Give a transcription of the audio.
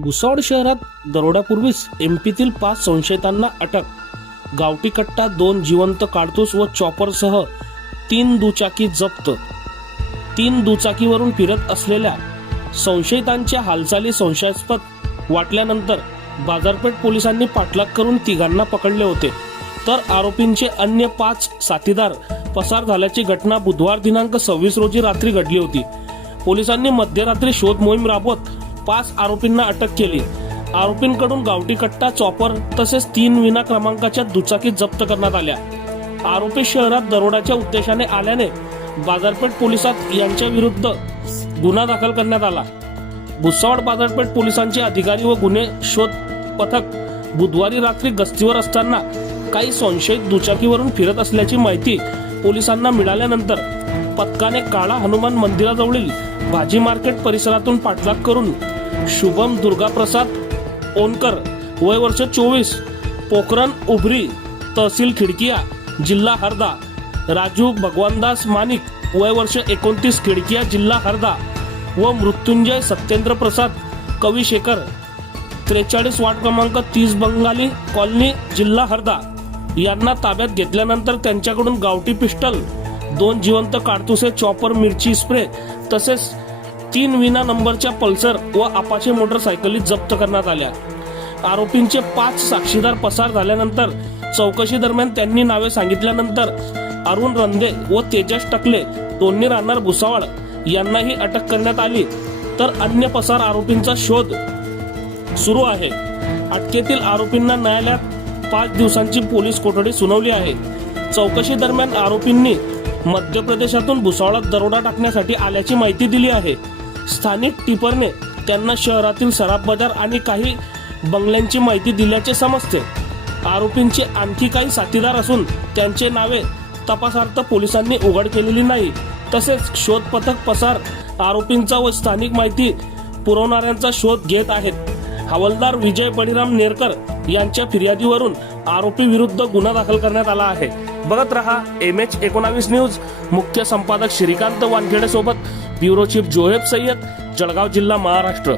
भुसावळ शहरात दरोड्यापूर्वीच एमपीतील पाच संशयितांना अटक. गावठी कट्टा दोन जिवंत काडतूस व चॉपरसह तीन दुचाकी जप्त. तीन दुचाकीवरून फिरत असलेल्या संशयितांच्या हालचाली संशयास्पद वाटल्यानंतर बाजारपेठ पोलिसांनी पाठलाग करून तिघांना पकडले होते. तर आरोपींचे अन्य पाच साथीदार पसार झाल्याची घटना बुधवार दिनांक सव्वीस रोजी रात्री घडली होती. पोलिसांनी मध्यरात्री शोध मोहीम राबवत पाच आरोपींना अटक केली. आरोपींकडून गावठी कट्टा चॉपर तसेच तीन विना क्रमांकाच्या दुचाकी जप्त करण्यात आल्या. आरोपी शहरात दरोड्याच्या उद्देशाने आल्याने बाजारपेठ पोलिसात यांच्या विरुद्ध गुन्हा दाखल करण्यात आला. भुसावळ बाजारपेठ पोलिसांचे अधिकारी व गुन्हे शोध पथक बुधवारी रात्री गस्तीवर असताना काही संशयित दुचाकीवरून फिरत असल्याची माहिती पोलिसांना मिळाल्यानंतर पथकाने काळा हनुमान मंदिराजवळील भाजी मार्केट परिसरातून पाठलाग करून शुभम दुर्गाप्रसाद ओनकर वय वर्ष चोवीस पोखरण उभरी तहसील खिडकिया जिल्हा हरदा राजू भगवानदास मानिक वय वर्ष एकोणतीस खिडकिया जिल्हा हरदा व मृत्युंजय सत्येंद्र प्रसाद कविशेखर त्रेचाळीस वार्ड क्रमांक तीस बंगाली कॉलनी जिल्हा हरदा. यांना ताब्यात घेतल्यानंतर त्यांच्याकडून गावठी पिस्टल दोन जिवंत काडतुसे चॉपर मिरची स्प्रे तसेच तीन विना नंबरच्या पल्सर व अपाचे मोटरसायकली जप्त करण्यात आल्या. आरोपींचे पाच साक्षीदार पसार झाल्यानंतर चौकशी दरम्यान त्यांनी नावे सांगितल्यानंतर अरुण रंदे व तेजस टकले दोन्ही राहणार भुसावळ यांनाही अटक करण्यात आली. तर अन्य पसार आरोपींचा शोध सुरू आहे. अटकेतील आरोपींना न्यायालयात पाच दिवसांची पोलीस कोठडी सुनावली आहे. चौकशी दरम्यान आरोपींनी मध्य प्रदेशातून भुसावळात दरोडा टाकण्यासाठी आल्याची माहिती दिली आहे. स्थानिक टिपरने त्यांना शहरातील सराफ बाजार आणि काही बंगल्यांची माहिती दिल्याचे समजते. आरोपींचे आणखी काही साथीदार असून त्यांचे नावे तपासार्थ पोलिसांनी उघड केलेली नाही. तसेच शोध पथक पसार आरोपींचा व स्थानिक माहिती पुरवणाऱ्यांचा शोध घेत आहेत. हवालदार विजय बळीराम नेरकर यांच्या फिर्यादीवरून आरोपी विरुद्ध गुन्हा दाखल करण्यात आला आहे. बघत रहा एम एच एकोणावीस न्यूज. मुख्य संपादक श्रीकांत वानखेडे सोबत ब्युरो चीफ जोहेब सय्यद जळगाव जिल्हा महाराष्ट्र.